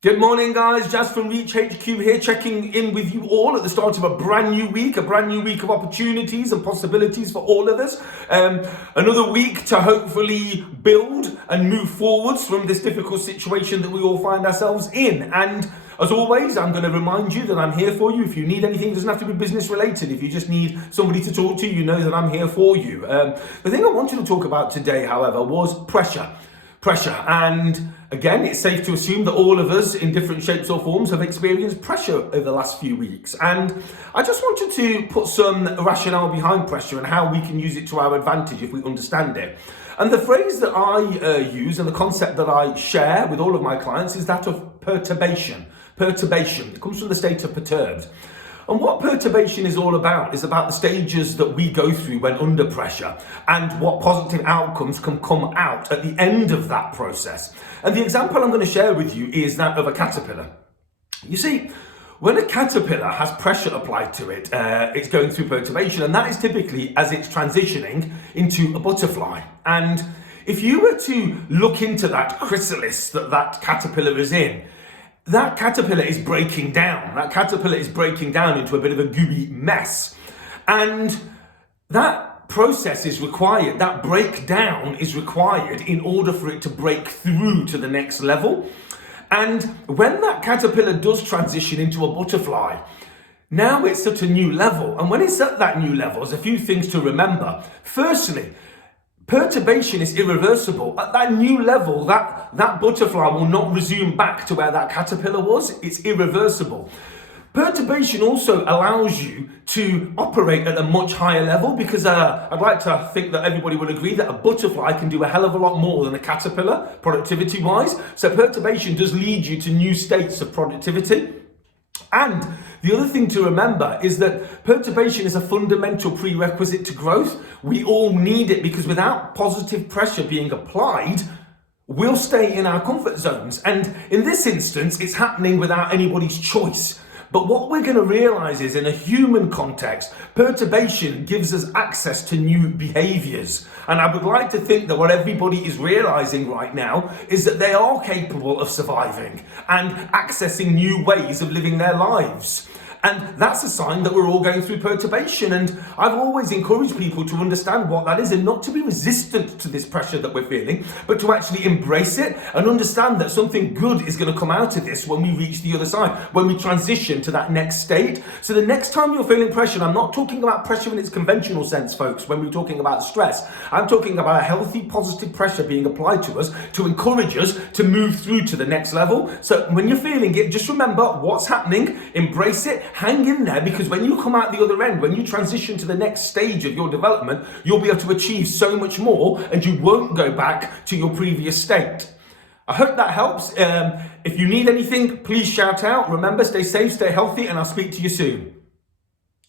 Good morning, guys. Jazz from Reach HQ here, checking in with you all at the start of a brand new week of opportunities and possibilities for all of us. Another week to hopefully build and move forwards from this difficult situation that we all find ourselves in. And as always, I'm going to remind you that I'm here for you. If you need anything, it doesn't have to be business related. If you just need somebody to talk to, you know that I'm here for you. The thing I wanted to talk about today, however, was pressure. And again, it's safe to assume that all of us in different shapes or forms have experienced pressure over the last few weeks. And I just wanted to put some rationale behind pressure and how we can use it to our advantage if we understand it. And the phrase that I use and the concept that I share with all of my clients is that of perturbation. Perturbation. It comes from the state of perturbed. And what perturbation is all about is about the stages that we go through when under pressure and what positive outcomes can come out at the end of that process. And the example I'm going to share with you is that of a caterpillar. You see, when a caterpillar has pressure applied to it, it's going through perturbation, and that is typically as it's transitioning into a butterfly. And if you were to look into that chrysalis that caterpillar is in, that caterpillar is breaking down. That caterpillar is breaking down into a bit of a gooey mess. And that process is required, that breakdown is required in order for it to break through to the next level. And when that caterpillar does transition into a butterfly, now it's at a new level. And when it's at that new level, there's a few things to remember. Firstly, perturbation is irreversible. At that new level, that butterfly will not resume back to where that caterpillar was. It's irreversible. Perturbation also allows you to operate at a much higher level because I'd like to think that everybody would agree that a butterfly can do a hell of a lot more than a caterpillar, productivity-wise. So perturbation does lead you to new states of productivity. And the other thing to remember is that perturbation is a fundamental prerequisite to growth. We all need it because without positive pressure being applied, we'll stay in our comfort zones. And in this instance, it's happening without anybody's choice. But what we're going to realize is in a human context, perturbation gives us access to new behaviors. And I would like to think that what everybody is realizing right now is that they are capable of surviving and accessing new ways of living their lives. And that's a sign that we're all going through perturbation. And I've always encouraged people to understand what that is and not to be resistant to this pressure that we're feeling, but to actually embrace it and understand that something good is going to come out of this when we reach the other side, when we transition to that next state. So the next time you're feeling pressure, I'm not talking about pressure in its conventional sense, folks, when we're talking about stress. I'm talking about a healthy, positive pressure being applied to us to encourage us to move through to the next level. So when you're feeling it, just remember what's happening, embrace it, hang in there, because when you come out the other end, when you transition to the next stage of your development, you'll be able to achieve so much more and you won't go back to your previous state. I hope that helps. If you need anything, please shout out. Remember, stay safe, stay healthy, and I'll speak to you soon.